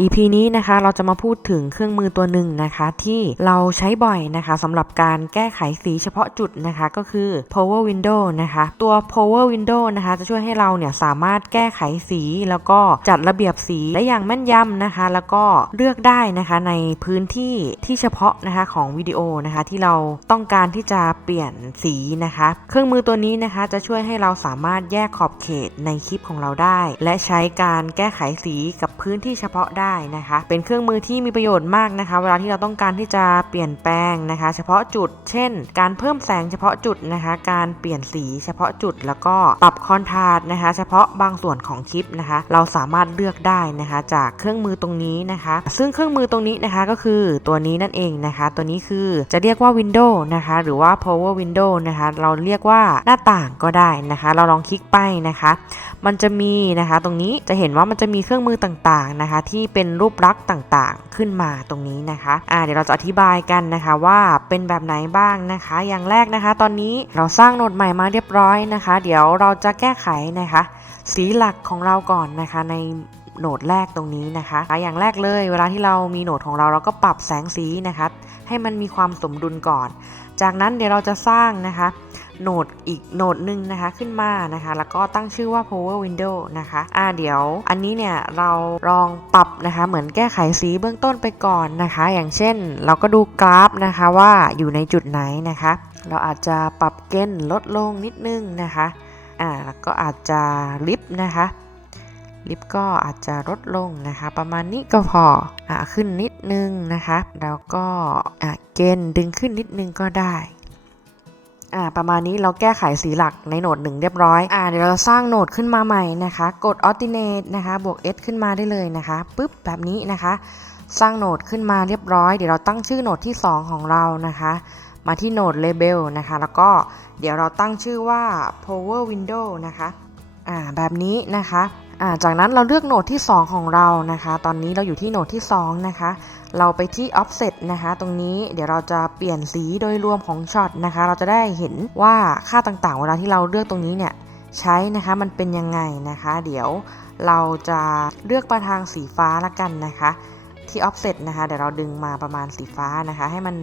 EP นี้นะคะเราจะมาพูดถึงเครื่องมือตัวหนึ่งนะคะ ที่เราใช้บ่อยนะคะสำหรับการแก้ไขสีเฉพาะจุดนะคะก็คือ power window นะคะ ตัว power window นะคะ จะช่วยให้เราเนี่ยสามารถแก้ไขสีแล้วก็จัดระเบียบสีได้อย่างแม่นยำนะคะ แล้วก็เลือกได้นะคะในพื้นที่ที่เฉพาะนะคะของวิดีโอนะคะ ที่เราต้องการที่จะเปลี่ยนสีนะคะ เครื่องมือตัวนี้นะคะ จะช่วยให้เราสามารถแยกขอบเขตในคลิปของเราได้ และใช้การแก้ไขสีกับพื้นที่เฉพาะได้นะคะ เป็นเครื่องมือที่มีประโยชน์มากนะคะ เวลาที่เราต้องการที่จะเปลี่ยนแปลงนะคะ เฉพาะจุด เช่น การเพิ่มแสงเฉพาะจุดนะคะ การเปลี่ยนสีเฉพาะจุดแล้วก็ปรับคอนทราสต์นะคะ เฉพาะบางส่วนของคลิปนะคะ เราสามารถเลือกได้นะคะ จากเครื่องมือตรงนี้นะคะ ซึ่งเครื่องมือตรงนี้นะคะก็คือตัวนี้นั่นเองนะคะ ตัวนี้คือจะเรียกว่า Window นะคะ หรือว่า Power Window นะคะ เราเรียกว่าหน้าต่างก็ได้นะคะ เราลองคลิกไปนะคะ มันจะมีนะคะ ตรงนี้จะเห็นว่ามันจะมีเครื่องมือต่างๆนะคะ ที่เป็นรูปลักษณ์ต่างๆ ขึ้นมาตรงนี้นะคะอ่าเดี๋ยวเราจะอธิบายกันนะคะว่าเป็นแบบไหนบ้างนะคะ อย่างแรกนะคะ ตอนนี้เราสร้างโหนดใหม่มาเรียบร้อยนะคะ เดี๋ยวเราจะแก้ไขนะคะ สีหลักของเราก่อนนะคะในโหนดแรกตรงนี้นะคะ อย่างแรกเลย เวลาที่เรามีโหนดของเราเราก็ปรับแสงสีนะคะ ให้มันมีความสมดุลก่อน จากนั้นเดี๋ยวเราจะสร้างนะคะ โหนดอีกโหนดหนึ่งนะคะขึ้นมานะคะ แล้วก็ตั้งชื่อว่า power window นะคะอ่าเดี๋ยวอันนี้เนี่ยเราลองปรับนะคะ เหมือนแก้ไขสีเบื้องต้นไปก่อนนะคะ อย่างเช่นเราก็ดูกราฟนะคะว่าอยู่ในจุดไหนนะคะ เราอาจจะปรับเกณฑ์ลดลงนิดนึงนะคะอ่าแล้วก็อาจจะลิฟต์นะคะลิฟต์ก็อาจจะลดลงนะคะ ประมาณนี้ก็พออ่าขึ้นนิดนึงนะคะ แล้วก็อ่าเกณฑ์ดึงขึ้นนิดนึงก็ได้ อ่าประมาณนี้เราแก้ไขสีหลักในโหนดหนึ่งเรียบร้อยอ่าเดี๋ยวเราสร้างโหนดขึ้นมาใหม่นะคะ กด alternate นะคะบวก s ขึ้นมาได้เลยนะคะปุ๊บแบบนี้นะคะ สร้างโหนดขึ้นมาเรียบร้อยเดี๋ยวเราตั้งชื่อโหนดที่ 2 ของเรานะคะ มาที่โหนด label นะคะ แล้วก็เดี๋ยวเราตั้งชื่อว่า power window นะคะอ่าแบบนี้นะคะอ่าจากนั้นเราเลือกโหนดที่ 2 ของเรานะคะ ตอนนี้เราอยู่ที่โหนดที่ 2 นะคะ เราไปที่ offset นะคะ ตรงนี้เดี๋ยวเราจะเปลี่ยนสีโดยรวมของช็อตนะคะ เราจะได้เห็นว่าค่าต่างๆ เวลาที่เราเลือกตรงนี้เนี่ยใช้นะคะมันเป็นยังไงนะคะ เดี๋ยวเราจะเลือกประทางสีฟ้าละกันนะคะ ที่ offset นะคะ เดี๋ยวเราดึงมาประมาณสีฟ้านะคะ ให้มัน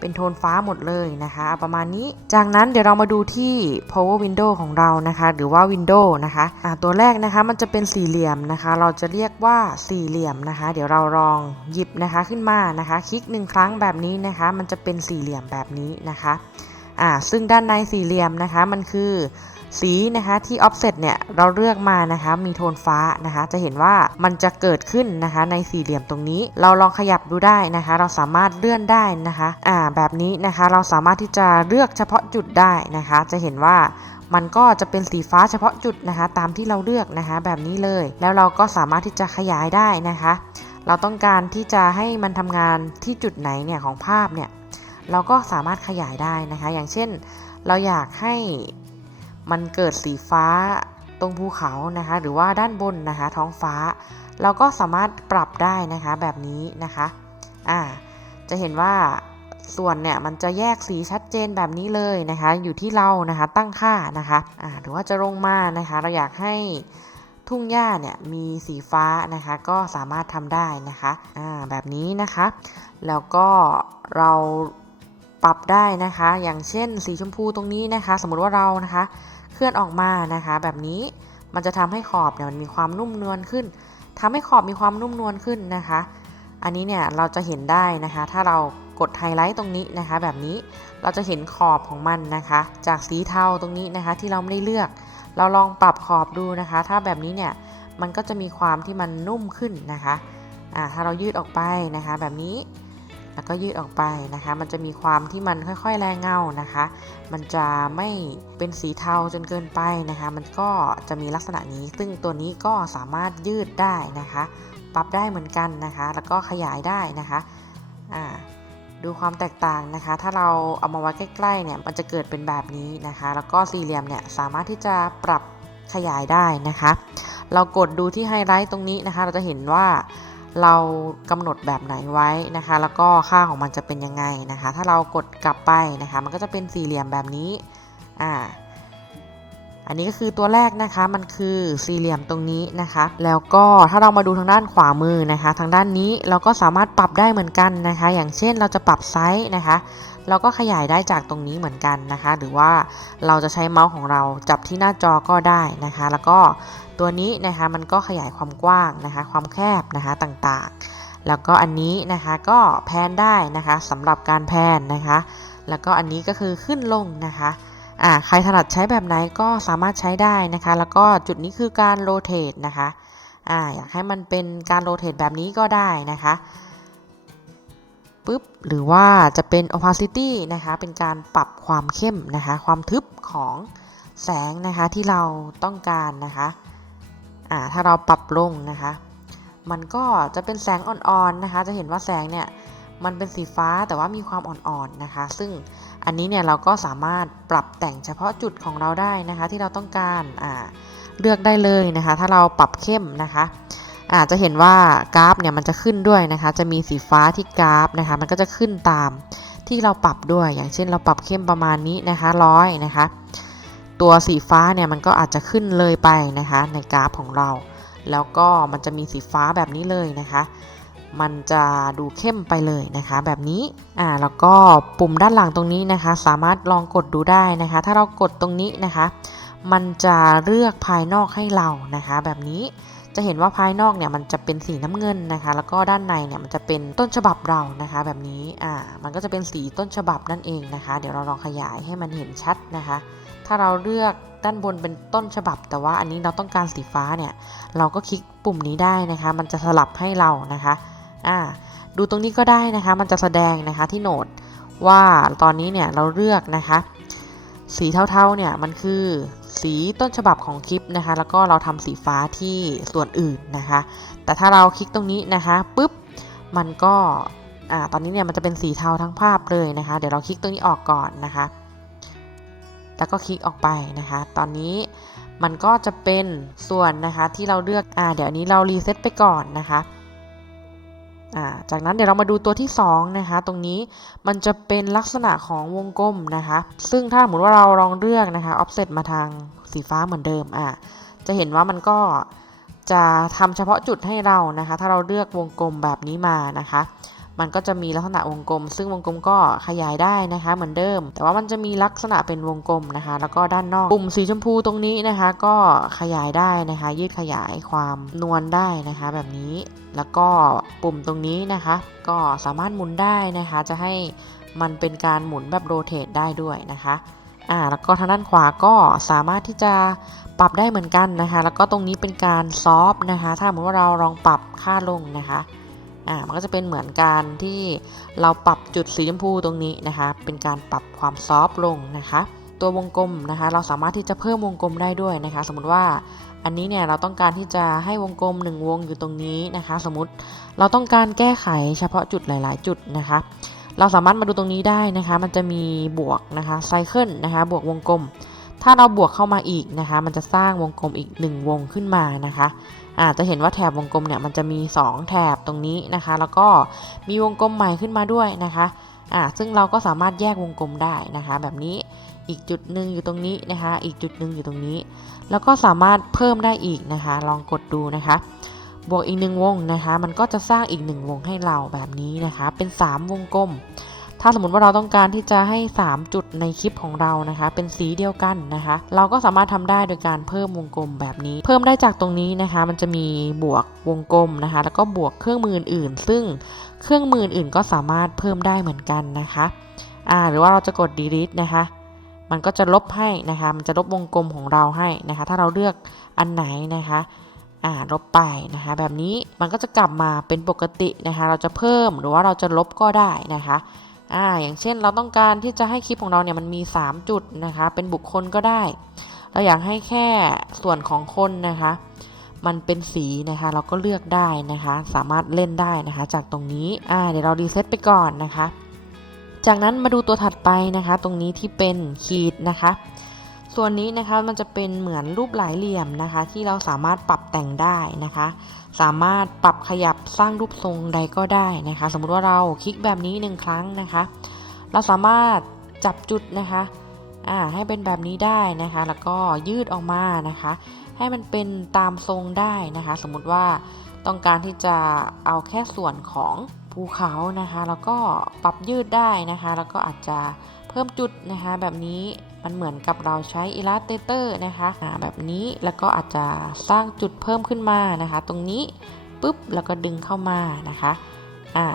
เป็นโทนฟ้าหมดเลยนะคะ ประมาณนี้ จากนั้นเดี๋ยวเรามาดูที่ power window ของเรานะคะ หรือว่า window นะคะะตัวแรกนะคะมันจะเป็นสี่เหลี่ยมนะคะ เราจะเรียกว่าสี่เหลี่ยมนะคะ เดี๋ยวเราลองหยิบนะคะขึ้นมานะคะ คลิกหนึ่งครั้งแบบนี้นะคะ มันจะเป็นสี่เหลี่ยมแบบนี้นะคะอ่าซึ่งด้านในสี่เหลี่ยมนะคะมันคือ สีนะคะที่ offset เนี่ยเราเลือกมานะคะมีโทนฟ้านะคะ จะเห็นว่ามันจะเกิดขึ้นนะคะในสี่เหลี่ยมตรงนี้ เราลองขยับดูได้นะคะ เราสามารถเลื่อนได้นะคะอ่าแบบนี้นะคะเราสามารถที่จะเลือกเฉพาะจุดได้นะคะ จะเห็นว่ามันก็จะเป็นสีฟ้าเฉพาะจุดนะคะ ตามที่เราเลือกนะคะแบบนี้เลย แล้วเราก็สามารถที่จะขยายได้นะคะ เราต้องการที่จะให้มันทำงานที่จุดไหนเนี่ยของภาพเนี่ยเราก็สามารถขยายได้นะคะ อย่างเช่น เราอยากให้ มันเกิดสีฟ้าตรงภูเขานะคะ หรือว่าด้านบนนะคะ ท้องฟ้า เราก็สามารถปรับได้นะคะแบบนี้นะคะอ่าจะเห็นว่าส่วนเนี่ยมันจะแยกสีชัดเจนแบบนี้เลยนะคะ อยู่ที่เรานะคะตั้งค่านะคะอ่าหรือว่าจะลงมานะคะ เราอยากให้ทุ่งหญ้าเนี่ยมีสีฟ้านะคะ ก็สามารถทำได้นะคะอ่าแบบนี้นะคะ แล้วก็เราปรับได้นะคะ อย่างเช่นสีชมพูตรงนี้นะคะ สมมติว่าเรานะคะ เคลื่อนออกมานะคะ แบบนี้มันจะทำให้ขอบเนี่ยมันมีความนุ่มนวลขึ้นทำให้ขอบมีความนุ่มนวลขึ้นนะคะ อันนี้เนี่ยเราจะเห็นได้นะคะ ถ้าเรากดไฮไลท์ตรงนี้นะคะ แบบนี้เราจะเห็นขอบของมันนะคะ จากสีเทาตรงนี้นะคะ ที่เราไม่ได้เลือก เราลองปรับขอบดูนะคะ ถ้าแบบนี้เนี่ยมันก็จะมีความที่มันนุ่มขึ้นนะคะอ่าถ้าเรายืดออกไปนะคะ แบบนี้ แล้วก็ยืดออกไปนะคะ มันจะมีความที่มันค่อย ๆ แรงเงานะคะ มันจะไม่เป็นสีเทาจนเกินไปนะคะ มันก็จะมีลักษณะนี้ ซึ่งตัวนี้ก็สามารถยืดได้นะคะ ปรับได้เหมือนกันนะคะ แล้วก็ขยายได้นะคะอ่าดูความแตกต่างนะคะ ถ้าเราเอามาไว้ใกล้ๆเนี่ย มันจะเกิดเป็นแบบนี้นะคะ แล้วก็สี่เหลี่ยมเนี่ยสามารถที่จะปรับขยายได้นะคะ เรากดดูที่ไฮไลท์ตรงนี้นะคะ เราจะเห็นว่า เรากำหนดแบบไหนไว้นะคะ แล้วก็ค่าของมันจะเป็นยังไงนะคะ ถ้าเรากดกลับไปนะคะ มันก็จะเป็นสี่เหลี่ยมแบบนี้อ่าอันนี้ก็คือตัวแรกนะคะมันคือสี่เหลี่ยมตรงนี้นะคะ แล้วก็ถ้าเรามาดูทางด้านขวามือนะคะ ทางด้านนี้เราก็สามารถปรับได้เหมือนกันนะคะ อย่างเช่นเราจะปรับไซส์นะคะ เราก็ขยายได้จากตรงนี้เหมือนกันนะคะ หรือว่าเราจะใช้เมาส์ของเราจับที่หน้าจอก็ได้นะคะ แล้วก็ ตัวนี้นะคะมันก็ขยายความกว้างนะคะ ความแคบนะคะต่างๆ แล้วก็อันนี้นะคะก็แพนได้นะคะสำหรับการแพนนะคะ แล้วก็อันนี้ก็คือขึ้นลงนะคะอ่าใครถนัดใช้แบบไหนก็สามารถใช้ได้นะคะ แล้วก็จุดนี้คือการโรเตทนะคะอ่าอยากให้มันเป็นการโรเตทแบบนี้ก็ได้นะคะปึ๊บหรือว่าจะเป็น opacity นะคะ เป็นการปรับความเข้มนะคะ ความทึบของแสงนะคะที่เราต้องการนะคะ อ่าถ้าเราปรับลงนะคะ มันก็จะเป็นแสงอ่อนๆนะคะ จะเห็นว่าแสงเนี่ยมันเป็นสีฟ้าแต่ว่ามีความอ่อนๆนะคะ ซึ่งอันนี้เนี่ยเราก็สามารถปรับแต่งเฉพาะจุดของเราได้นะคะ ที่เราต้องการอ่าเลือกได้เลยนะคะ ถ้าเราปรับเข้มนะคะอาจจะเห็นว่ากราฟเนี่ยมันจะขึ้นด้วยนะคะ จะมีสีฟ้าที่กราฟนะคะ มันก็จะขึ้นตามที่เราปรับด้วย อย่างเช่นเราปรับเข้มประมาณนี้นะคะร้อยนะคะ ตัวสีฟ้าเนี่ยมันก็อาจจะขึ้นเลยไปนะคะในกราฟของเรา แล้วก็มันจะมีสีฟ้าแบบนี้เลยนะคะ มันจะดูเข้มไปเลยนะคะแบบนี้อ่าแล้วก็ปุ่มด้านหลังตรงนี้นะคะ สามารถลองกดดูได้นะคะ ถ้าเรากดตรงนี้นะคะ มันจะเลือกภายนอกให้เรานะคะ แบบนี้จะเห็นว่าภายนอกเนี่ยมันจะเป็นสีน้ำเงินนะคะ แล้วก็ด้านในเนี่ยมันจะเป็นต้นฉบับเรานะคะ แบบนี้อ่ามันก็จะเป็นสีต้นฉบับนั่นเองนะคะ เดี๋ยวเราลองขยายให้มันเห็นชัดนะคะ ถ้าเราเลือกด้านบนเป็นต้นฉบับ แต่ว่าอันนี้เราต้องการสีฟ้าเนี่ย เราก็คลิกปุ่มนี้ได้นะคะ มันจะสลับให้เรานะคะอ่าดูตรงนี้ก็ได้นะคะ มันจะแสดงนะคะที่โหนดว่าตอนนี้เนี่ยเราเลือกนะคะ สีเทาๆเนี่ยมันคือสีต้นฉบับของคลิปนะคะ แล้วก็เราทำสีฟ้าที่ส่วนอื่นนะคะ แต่ถ้าเราคลิกตรงนี้นะคะปุ๊บมันก็อ่าตอนนี้เนี่ยมันจะเป็นสีเทาทั้งภาพเลยนะคะ เดี๋ยวเราคลิกตรงนี้ออกก่อนนะคะ แล้วก็คลิกออกไปนะคะ ตอนนี้มันก็จะเป็นส่วนนะคะที่เราเลือก อ่า เดี๋ยวนี้เรารีเซ็ตไปก่อนนะคะ อ่า จากนั้นเดี๋ยวเรามาดูตัวที่2นะคะ ตรงนี้มันจะเป็นลักษณะของวงกลมนะคะ ซึ่งถ้าสมมติว่าเราลองเลือกนะคะ offset มาทางสีฟ้าเหมือนเดิม อ่า จะเห็นว่ามันก็จะทำเฉพาะจุดให้เรานะคะ ถ้าเราเลือกวงกลมแบบนี้มานะคะ มันก็จะมีลักษณะวงกลม ซึ่งวงกลมก็ขยายได้นะคะ เหมือนเดิม แต่ว่ามันจะมีลักษณะเป็นวงกลมนะคะ แล้วก็ด้านนอกปุ่มสีชมพูตรงนี้นะคะ ก็ขยายได้นะคะ ยืดขยายความนวลได้นะคะ แบบนี้ แล้วก็ปุ่มตรงนี้นะคะ ก็สามารถหมุนได้นะคะ จะให้มันเป็นการหมุนแบบโรเตทได้ด้วยนะคะอ่าแล้วก็ทางด้านขวาก็สามารถที่จะปรับได้เหมือนกันนะคะ แล้วก็ตรงนี้เป็นการซอฟต์นะคะ ถ้าสมมติว่าเราลองปรับค่าลงนะคะ อ่ามันก็จะเป็นเหมือนการที่เราปรับจุดสีชมพูตรงนี้นะคะ เป็นการปรับความซอฟต์ลงนะคะ ตัววงกลมนะคะ เราสามารถที่จะเพิ่มวงกลมได้ด้วยนะคะ สมมติว่าอันนี้เนี่ยเราต้องการที่จะให้วงกลม 1 วงอยู่ตรงนี้นะคะ สมมติเราต้องการแก้ไขเฉพาะจุดหลาย ๆ จุดนะคะ เราสามารถมาดูตรงนี้ได้นะคะ มันจะมีบวกนะคะไซเคิลนะคะ บวกวงกลม ถ้าเราบวกเข้ามาอีกนะคะ มันจะสร้างวงกลมอีก 1 วงขึ้นมานะคะ อาจจะเห็นว่าแถบวงกลมเนี่ยมันจะมี 2 แถบตรงนี้นะคะ แล้วก็มีวงกลมใหม่ขึ้นมาด้วยนะคะอ่าซึ่งเราก็สามารถแยกวงกลมได้นะคะ แบบนี้อีกจุดหนึ่งอยู่ตรงนี้นะคะ อีกจุดหนึ่งอยู่ตรงนี้ แล้วก็สามารถเพิ่มได้อีกนะคะ ลองกดดูนะคะ บวกอีกหนึ่งวงนะคะ มันก็จะสร้างอีกหนึ่งวงให้เราแบบนี้นะคะ เป็น 3 วงกลม ถ้าสมมติว่าเราต้องการที่จะให้ 3 จุดในคลิปของเรานะคะ เป็นสีเดียวกันนะคะ เราก็สามารถทำได้โดยการเพิ่มวงกลมแบบนี้ เพิ่มได้จากตรงนี้นะคะ มันจะมีบวกวงกลมนะคะ แล้วก็บวกเครื่องมืออื่น ซึ่งเครื่องมืออื่นก็สามารถเพิ่มได้เหมือนกันนะคะอ่าหรือว่าเราจะกด delete นะคะมันก็จะลบให้นะคะ มันจะลบวงกลมของเราให้นะคะ ถ้าเราเลือกอันไหนนะคะ อ่า ลบไปนะคะ แบบนี้มันก็จะกลับมาเป็นปกตินะคะ เราจะเพิ่มหรือว่าเราจะลบก็ได้นะคะ อ่าอย่างเช่นเราต้องการที่จะให้คลิปของเราเนี่ยมันมี 3 จุดนะคะ เป็นบุคคลก็ได้ เราอยากให้แค่ส่วนของคนนะคะ มันเป็นสีนะคะ เราก็เลือกได้นะคะ สามารถเล่นได้นะคะ จากตรงนี้อ่าเดี๋ยวเรารีเซ็ตไปก่อนนะคะ จากนั้นมาดูตัวถัดไปนะคะ ตรงนี้ที่เป็นขีดนะคะ ส่วนนี้นะคะมันจะเป็นเหมือนรูปหลายเหลี่ยมนะคะ ที่เราสามารถปรับแต่งได้นะคะ สามารถปรับขยับสร้างรูปทรงใดก็ได้นะคะ สมมุติว่าเราคลิกแบบนี้หนึ่งครั้งนะคะ เราสามารถจับจุดนะคะอ่าให้เป็นแบบนี้ได้นะคะ แล้วก็ยืดออกมานะคะ ให้มันเป็นตามทรงได้นะคะ สมมุติว่าต้องการที่จะเอาแค่ส่วนของภูเขานะคะ แล้วก็ปรับยืดได้นะคะ แล้วก็อาจจะเพิ่มจุดนะคะแบบนี้ มันเหมือนกับเราใช้ Illustrator นะคะอ่าแบบนี้แล้วก็อาจจะสร้างจุดเพิ่มขึ้นมานะคะ ตรงนี้ปุ๊บแล้วก็ดึงเข้ามานะคะอ่า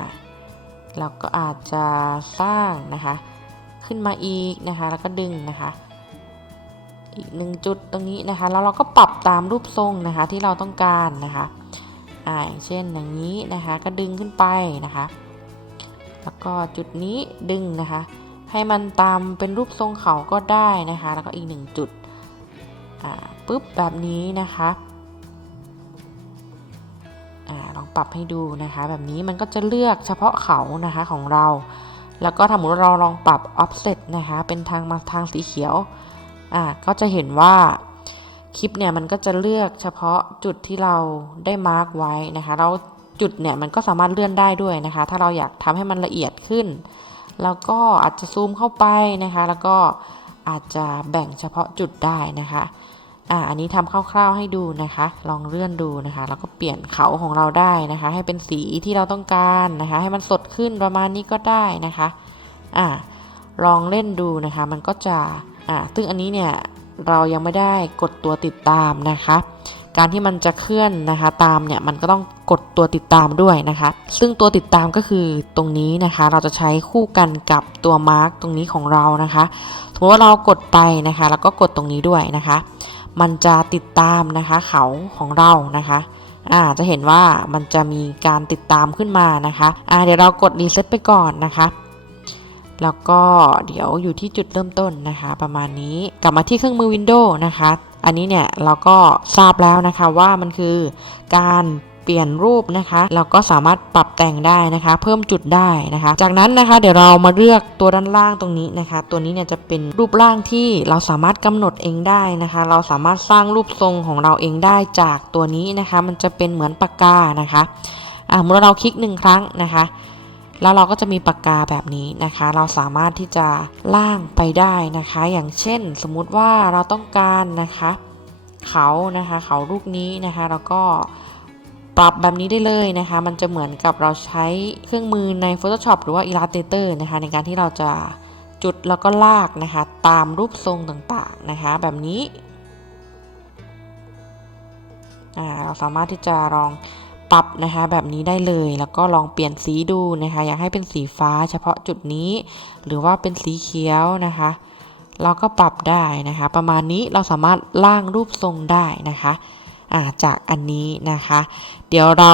เราก็อาจจะสร้างนะคะ ขึ้นมาอีกนะคะ แล้วก็ดึงนะคะ อีกหนึ่งจุดตรงนี้นะคะ แล้วเราก็ปรับตามรูปทรงนะคะที่เราต้องการนะคะอ่าอย่างเช่นอย่างนี้นะคะ ก็ดึงขึ้นไปนะคะ แล้วก็จุดนี้ดึงนะคะ ให้มันตามเป็นรูปทรงเขาก็ได้นะคะ แล้วก็อีกหนึ่งจุดปุ๊บแบบนี้นะคะอลองปรับให้ดูนะคะ แบบนี้มันก็จะเลือกเฉพาะเขานะคะของเรา แล้วก็ถ้าสมมติเราลองปรับ offset นะคะ เป็นทางมาทางสีเขียวอ่าก็จะเห็นว่าคลิปเนี่ยมันก็จะเลือกเฉพาะจุดที่เราได้มาร์กไว้นะคะแล้วจุดเนี่ยมันก็สามารถเลื่อนได้ด้วยนะคะ ถ้าเราอยากทำให้มันละเอียดขึ้น แล้วก็อาจจะซูมเข้าไปนะคะ แล้วก็อาจจะแบ่งเฉพาะจุดได้นะคะอ่าอันนี้ทำคร่าวๆให้ดูนะคะ ลองเลื่อนดูนะคะ แล้วก็เปลี่ยนเขาของเราได้นะคะ ให้เป็นสีที่เราต้องการนะคะ ให้มันสดขึ้นประมาณนี้ก็ได้นะคะอ่าลองเล่นดูนะคะ มันก็จะอ่าซึ่งอันนี้เนี่ยเรายังไม่ได้กดตัวติดตามนะคะ การที่มันจะเคลื่อนนะคะตามเนี่ยมันก็ต้องกดตัวติดตามด้วยนะคะ ซึ่งตัวติดตามก็คือตรงนี้นะคะ เราจะใช้คู่กันกับตัวมาร์กตรงนี้ของเรานะคะสมมติว่าเรากดไปนะคะ แล้วก็กดตรงนี้ด้วยนะคะ มันจะติดตามนะคะเขาของเรานะคะอ่าจะเห็นว่ามันจะมีการติดตามขึ้นมานะคะอ่าเดี๋ยวเรากดรีเซ็ตไปก่อนนะคะแล้วก็เดี๋ยวอยู่ที่จุดเริ่มต้นนะคะ ประมาณนี้กลับมาที่เครื่องมือ Windows นะคะ อันนี้เนี่ยเราก็ทราบแล้วนะคะว่ามันคือการเปลี่ยนรูปนะคะ เราก็สามารถปรับแต่งได้นะคะ เพิ่มจุดได้นะคะ จากนั้นนะคะ เดี๋ยวเรามาเลือกตัวด้านล่างตรงนี้นะคะ ตัวนี้เนี่ยจะเป็นรูปร่างที่เราสามารถกำหนดเองได้นะคะ เราสามารถสร้างรูปทรงของเราเองได้จากตัวนี้นะคะ มันจะเป็นเหมือนปากกานะคะอ่าเมื่อเราคลิกหนึ่งครั้งนะคะ แล้วเราก็จะมีปากกาแบบนี้นะคะ เราสามารถที่จะล่างไปได้นะคะ อย่างเช่น สมมุติว่าเราต้องการนะคะเขานะคะเขาลูกนี้นะคะแล้วก็ปรับแบบนี้ได้เลยนะคะ มันจะเหมือนกับเราใช้เครื่องมือใน Photoshop หรือว่า Illustrator นะคะ ในการที่เราจะจุดแล้วก็ลากนะคะ ตามรูปทรงต่างๆนะคะ แบบนี้เราสามารถที่จะลอง ปรับนะคะแบบนี้ได้เลยแล้วก็ลองเปลี่ยนสีดูนะคะ อยากให้เป็นสีฟ้าเฉพาะจุดนี้ หรือว่าเป็นสีเขียวนะคะ เราก็ปรับได้นะคะ ประมาณนี้เราสามารถล่างรูปทรงได้นะคะาจากอันนี้นะคะ เดี๋ยวเรา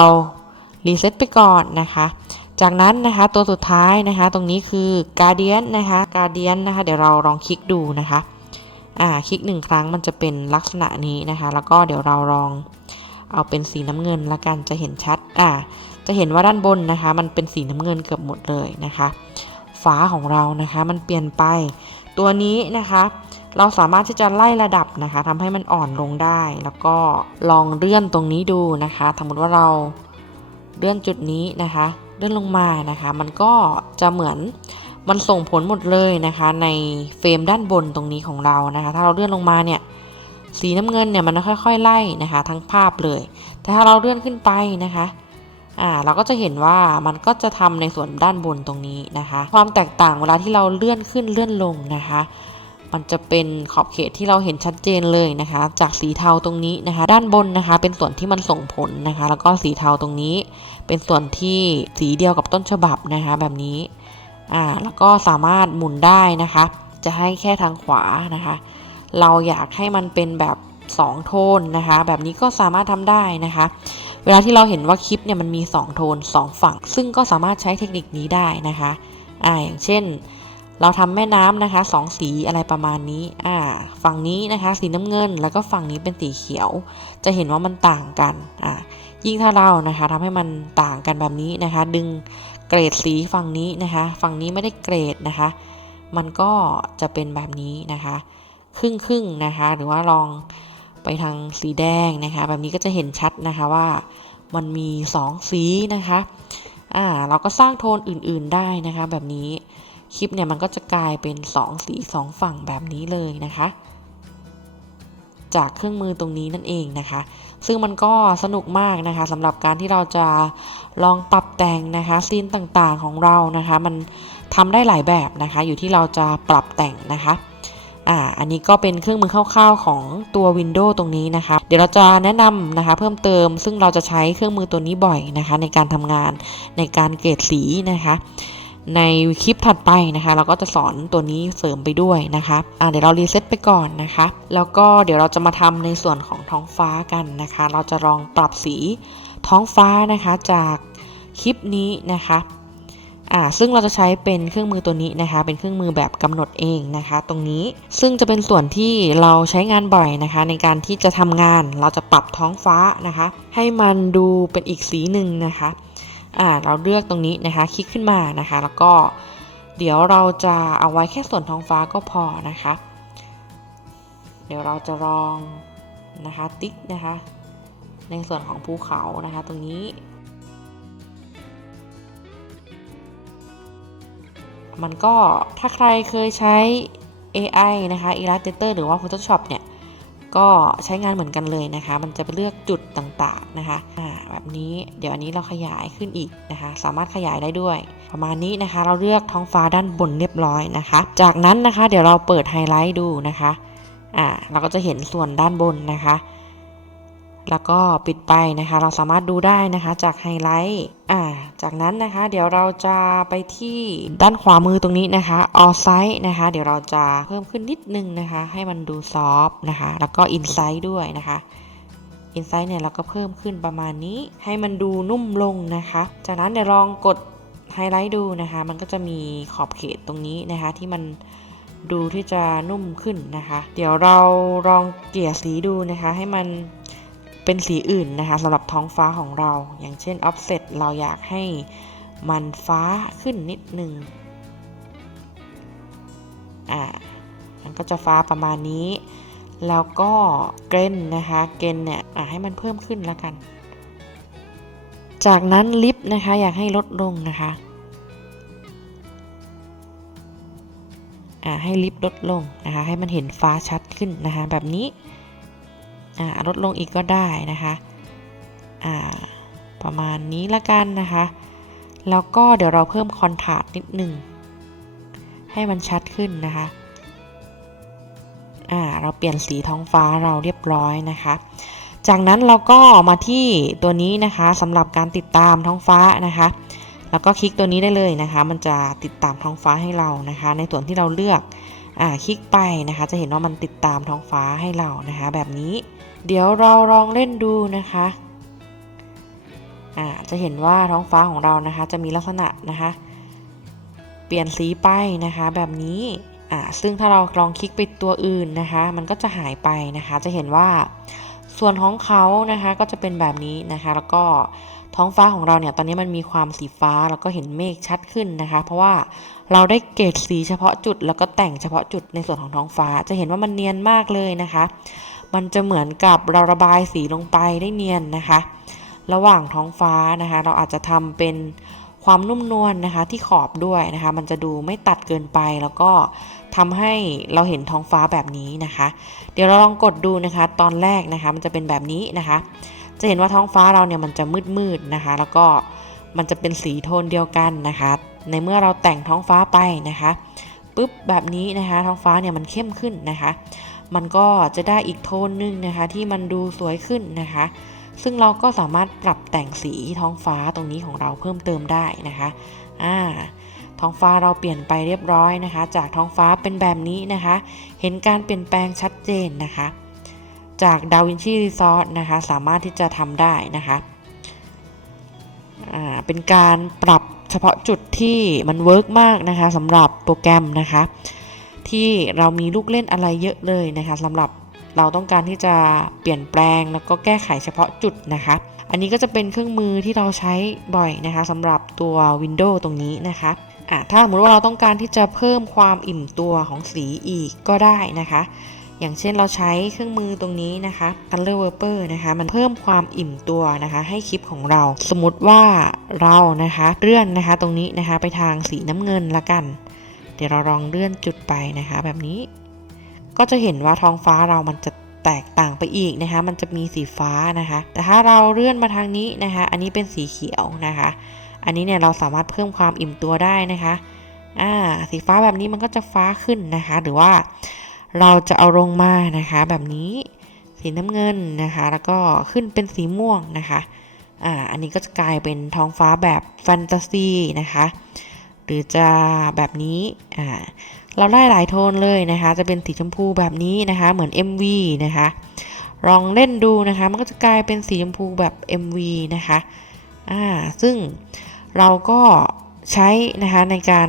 รีเซ็ตไปก่อนนะคะ จากนั้นนะคะตัวสุดท้ายนะคะ ตรงนี้คือ Guardian นะคะ Guardian นะคะ เดี๋ยวเราลองคลิกดูนะคะอ่าคลิกหนึ่งครั้งมันจะเป็นลักษณะนี้นะคะ แล้วก็เดี๋ยวเราลอง เอาเป็นสีน้ำเงินละกันจะเห็นชัดอ่าจะเห็นว่าด้านบนนะคะ มันเป็นสีน้ำเงินเกือบหมดเลยนะคะฟ้าของเรานะคะมันเปลี่ยนไป ตัวนี้นะคะ เราสามารถที่จะไล่ระดับนะคะทำให้มันอ่อนลงได้ แล้วก็ลองเลื่อนตรงนี้ดูนะคะสมมติว่าเราเลื่อนจุดนี้นะคะเลื่อนลงมานะคะ มันก็จะเหมือนมันส่งผลหมดเลยนะคะ ในเฟรมด้านบนตรงนี้ของเรานะคะ ถ้าเราเลื่อนลงมาเนี่ย สีน้ำเงินเนี่ยมันค่อย ๆ ไล่นะคะ ทั้งภาพเลย แต่ถ้าเราเลื่อนขึ้นไปนะคะอ่าเราก็จะเห็นว่ามันก็จะทำในส่วนด้านบนตรงนี้นะคะ ความแตกต่างเวลาที่เราเลื่อนขึ้นเลื่อนลงนะคะ มันจะเป็นขอบเขตที่เราเห็นชัดเจนเลยนะคะ จากสีเทาตรงนี้นะคะ ด้านบนนะคะ เป็นส่วนที่มันส่งผลนะคะ แล้วก็สีเทาตรงนี้ เป็นส่วนที่สีเดียวกับต้นฉบับนะคะ แบบนี้อ่าแล้วก็สามารถหมุนได้นะคะ จะให้แค่ทางขวานะคะ เราอยากให้มันเป็นแบบ 2 โทนนะคะ แบบนี้ก็สามารถทำได้นะคะ เวลาที่เราเห็นว่าคลิปเนี่ยมันมี 2 โทน 2 ฝั่ง ซึ่งก็สามารถใช้เทคนิคนี้ได้นะคะอ่าอย่างเช่น เราทำแม่น้ำนะคะสองสีอะไรประมาณนี้อ่าฝั่งนี้นะคะสีน้ำเงิน แล้วก็ฝั่งนี้เป็นสีเขียว จะเห็นว่ามันต่างกันอ่ายิ่งถ้าเรานะคะทำให้มันต่างกันแบบนี้นะคะ ดึงเกรดสีฝั่งนี้นะคะ ฝั่งนี้ไม่ได้เกรดนะคะ มันก็จะเป็นแบบนี้นะคะ ครึ่งครึ่งนะคะ หรือว่าลองไปทางสีแดงนะคะ แบบนี้ก็จะเห็นชัดนะคะว่ามันมี2สีนะคะอ่าเราก็สร้างโทนอื่นๆได้นะคะ แบบนี้คลิปเนี่ยมันก็จะกลายเป็น 2 สี 2 ฝั่งแบบนี้เลยนะคะ จากเครื่องมือตรงนี้นั่นเองนะคะ ซึ่งมันก็สนุกมากนะคะสำหรับการที่เราจะลองปรับแต่งนะคะซีนต่างๆของเรานะคะ มันทำได้หลายแบบนะคะ อยู่ที่เราจะปรับแต่งนะคะ อ่าอันนี้ก็เป็นเครื่องมือคร่าวๆของตัว Windows ตรงนี้นะคะ เดี๋ยวเราจะแนะนำนะคะ เพิ่มเติมซึ่งเราจะใช้เครื่องมือตัวนี้บ่อยนะคะ ในการทำงานในการเกรดสีนะคะในคลิปถัดไปนะคะ เราก็จะสอนตัวนี้เสริมไปด้วยนะคะอ่าเดี๋ยวเรารีเซ็ตไปก่อนนะคะ แล้วก็เดี๋ยวเราจะมาทำในส่วนของท้องฟ้ากันนะคะ เราจะลองปรับสีท้องฟ้านะคะจากคลิปนี้นะคะ อ่าซึ่งเราจะใช้เป็นเครื่องมือตัวนี้นะคะ เป็นเครื่องมือแบบกำหนดเองนะคะ ตรงนี้ซึ่งจะเป็นส่วนที่เราใช้งานบ่อยนะคะ ในการที่จะทำงานเราจะปรับท้องฟ้านะคะ ให้มันดูเป็นอีกสีหนึ่งนะคะอ่าเราเลือกตรงนี้นะคะ คลิกขึ้นมานะคะ แล้วก็เดี๋ยวเราจะเอาไว้แค่ส่วนท้องฟ้าก็พอนะคะ เดี๋ยวเราจะลองนะคะติ๊กนะคะ ในส่วนของภูเขานะคะ ตรงนี้ มันก็ถ้าใครเคยใช้ AI นะคะ Illustrator หรือว่า Photoshop เนี่ย ก็ใช้งานเหมือนกันเลยนะคะ มันจะไปเลือกจุดต่างๆนะคะอ่าแบบนี้เดี๋ยวอันนี้เราขยายขึ้นอีกนะคะ สามารถขยายได้ด้วย ประมาณนี้นะคะ เราเลือกท้องฟ้าด้านบนเรียบร้อยนะคะ จากนั้นนะคะ เดี๋ยวเราเปิดไฮไลท์ดูนะคะอ่าเราก็จะเห็นส่วนด้านบนนะคะ แล้วก็ปิดไปนะคะ เราสามารถดูได้นะคะจากไฮไลท์อ่าจากนั้นนะคะเดี๋ยวเราจะไปที่ด้านขวามือตรงนี้นะคะ All Size นะคะ เดี๋ยวเราจะเพิ่มขึ้นนิดนึงนะคะ ให้มันดูซอฟนะคะ แล้วก็ Insight ด้วยนะคะ Insight เนี่ยเราก็เพิ่มขึ้นประมาณนี้ ให้มันดูนุ่มลงนะคะ จากนั้นเดี๋ยวลองกดไฮไลท์ดูนะคะ มันก็จะมีขอบเขตตรงนี้นะคะ ที่มันดูที่จะนุ่มขึ้นนะคะ เดี๋ยวเราลองเกลี่ยสีดูนะคะ ให้มัน เป็นสีอื่นนะคะสำหรับท้องฟ้าของเรา อย่างเช่น offset เราอยากให้มันฟ้าขึ้นนิดนึงอ่ามันก็จะฟ้าประมาณนี้ แล้วก็เกรนนะคะเกรนเนี่ยอ่ให้มันเพิ่มขึ้นแล้วกัน จากนั้นลิฟต์นะคะอยากให้ลดลงนะคะอ่าให้ลิฟต์ลดลงนะคะให้มันเห็นฟ้าชัดขึ้นนะคะแบบนี้ ลดลงอีกก็ได้นะคะประมาณนี้ละกันนะคะ แล้วก็เดี๋ยวเราเพิ่มคอนทราสนิดหนึ่ง ให้มันชัดขึ้นนะคะอ่าเราเปลี่ยนสีท้องฟ้าเราเรียบร้อยนะคะ จากนั้นเราก็มาที่ตัวนี้นะคะสำหรับการติดตามท้องฟ้านะคะ แล้วก็คลิกตัวนี้ได้เลยนะคะ มันจะติดตามท้องฟ้าให้เรานะคะ ในส่วนที่เราเลือกอ่าคลิกไปนะคะ จะเห็นว่ามันติดตามท้องฟ้าให้เรานะคะ แบบนี้ เดี๋ยวเราลองเล่นดูนะคะอ่าจะเห็นว่าท้องฟ้าของเรานะคะ จะมีลักษณะนะคะ เปลี่ยนสีไปนะคะ แบบนี้อ่าซึ่งถ้าเราลองคลิกไปตัวอื่นนะคะ มันก็จะหายไปนะคะ จะเห็นว่าส่วนของเขานะคะก็จะเป็นแบบนี้นะคะ แล้วก็ท้องฟ้าของเราเนี่ยตอนนี้มันมีความสีฟ้าแล้วก็เห็นเมฆชัดขึ้นนะคะ เพราะว่าเราได้เกรดสีเฉพาะจุด แล้วก็แต่งเฉพาะจุดในส่วนของท้องฟ้า จะเห็นว่ามันเนียนมากเลยนะคะ มันจะเหมือนกับเราระบายสีลงไปได้เนียนนะคะ ระหว่างท้องฟ้านะคะ เราอาจจะทำเป็นความนุ่มนวลนะคะที่ขอบด้วยนะคะ มันจะดูไม่ตัดเกินไปแล้วก็ทำให้เราเห็นท้องฟ้าแบบนี้นะคะ เดี๋ยวเราลองกดดูนะคะ ตอนแรกนะคะ มันจะเป็นแบบนี้นะคะ จะเห็นว่าท้องฟ้าเราเนี่ยมันจะมืดมืดๆนะคะ แล้วก็มันจะเป็นสีโทนเดียวกันนะคะ ในเมื่อเราแต่งท้องฟ้าไปนะคะปุ๊บแบบนี้นะคะ ท้องฟ้าเนี่ยมันเข้มขึ้นนะคะ มันก็จะได้อีกโทนหนึงนะคะ ที่มันดูสวยขึ้นนะคะ ซึ่งเราก็สามารถปรับแต่งสีท้องฟ้าตรงนี้ของเราเพิ่มเติมได้นะคะอ่าท้องฟ้าเราเปลี่ยนไปเรียบร้อยนะคะ จากท้องฟ้าเป็นแบบนี้นะคะ เห็นการเปลี่ยนแปลงชัดเจนนะคะ จาก DaVinci Resolve นะคะ สามารถที่จะทำได้นะคะอ่าเป็นการปรับเฉพาะจุดที่มันเวิร์กมากนะคะสำหรับโปรแกรมนะคะ ที่เรามีลูกเล่นอะไรเยอะเลยนะคะสำหรับเราต้องการที่จะเปลี่ยนแปลงแล้วก็แก้ไขเฉพาะจุดนะคะ อันนี้ก็จะเป็นเครื่องมือที่เราใช้บ่อยนะคะสำหรับตัว Windows ตรงนี้นะคะอะถ้าสมมติว่าเราต้องการที่จะเพิ่มความอิ่มตัวของสีอีกก็ได้นะคะ อย่างเช่นเราใช้เครื่องมือตรงนี้นะคะ Color Warper นะคะ มันเพิ่มความอิ่มตัวนะคะ ให้คลิปของเรา สมมติว่าเรานะคะเลื่อนนะคะตรงนี้นะคะไปทางสีน้ำเงินละกัน เดี๋ยวเราลองเลื่อนจุดไปนะคะ แบบนี้ ก็จะเห็นว่าท้องฟ้าเรามันจะแตกต่างไปอีกนะคะ มันจะมีสีฟ้านะคะ แต่ถ้าเราเลื่อนมาทางนี้นะคะ อันนี้เป็นสีเขียวนะคะ อันนี้เนี่ยเราสามารถเพิ่มความอิ่มตัวได้นะคะอ่าสีฟ้าแบบนี้มันก็จะฟ้าขึ้นนะคะ หรือว่าเราจะเอาลงมานะคะ แบบนี้สีน้ำเงินนะคะ แล้วก็ขึ้นเป็นสีม่วงนะคะอ่าอันนี้ก็จะกลายเป็นท้องฟ้าแบบแฟนตาซีนะคะ หรือจะแบบนี้อ่าเราได้หลายโทนเลยนะคะ จะเป็นสีชมพูแบบนี้นะคะ เหมือน MV นะคะ ลองเล่นดูนะคะ มันก็จะกลายเป็นสีชมพูแบบ MV นะคะอ่าซึ่งเราก็ใช้นะคะในการ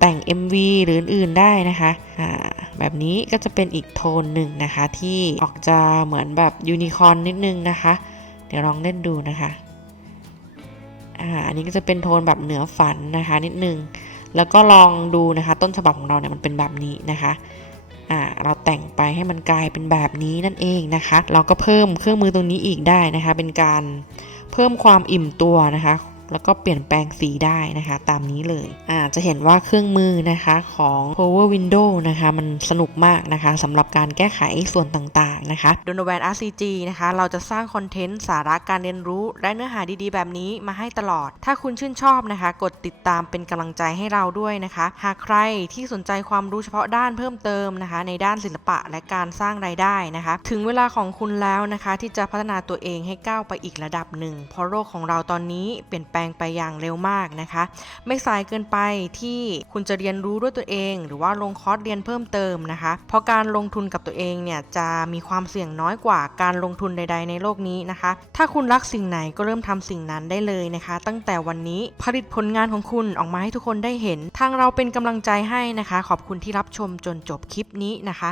แต่ง MV หรืออื่นได้นะคะอ่าแบบนี้ก็จะเป็นอีกโทนหนึ่งนะคะ ที่ออกจะเหมือนแบบยูนิคอร์นนิดนึงนะคะ เดี๋ยวลองเล่นดูนะคะ อ่าอันนี้ก็จะเป็นโทนแบบเหนือฝันนะคะ นิดนึง แล้วก็ลองดูนะคะ ต้นฉบับของเราเนี่ยมันเป็นแบบนี้นะคะอ่าเราแต่งไปให้มันกลายเป็นแบบนี้นั่นเองนะคะ เราก็เพิ่มเครื่องมือตรงนี้อีกได้นะคะ เป็นการเพิ่มความอิ่มตัวนะคะ แล้วก็เปลี่ยนแปลงสีได้นะคะ ตามนี้เลยอ่าจะเห็นว่าเครื่องมือนะคะของ Power Window นะคะมันสนุกมากนะคะสำหรับการแก้ไขส่วนต่างๆนะคะ d o n o v a n RCG นะคะ เราจะสร้างคอนเทนต์สาระการเรียนรู้ และเนื้อหาดีๆ แบบนี้มาให้ตลอด ถ้าคุณชื่นชอบนะคะ กดติดตามเป็นกำลังใจให้เราด้วยนะคะ หากใครที่สนใจความรู้เฉพาะด้านเพิ่มเติมนะคะ ในด้านศิลปะและการสร้างรายได้นะคะ ถึงเวลาของคุณแล้วนะคะ ที่จะพัฒนาตัวเองให้ก้าวไปอีกระดับหนึ่งเพราะโลกของเราตอนนี้เปลี่ยนแปลงลงไปอย่างเร็วมากนะคะ ไม่สายเกินไปที่คุณจะเรียนรู้ด้วยตัวเอง หรือว่าลงคอร์สเรียนเพิ่มเติมนะคะ เพราะการลงทุนกับตัวเองเนี่ยจะมีความเสี่ยงน้อยกว่าการลงทุนใด ๆ ในโลกนี้นะคะ ถ้าคุณรักสิ่งไหนก็เริ่มทำสิ่งนั้นได้เลยนะคะ ตั้งแต่วันนี้ผลิตผลงานของคุณออกมาให้ทุกคนได้เห็น ทางเราเป็นกำลังใจให้นะคะ ขอบคุณที่รับชมจนจบคลิปนี้นะคะ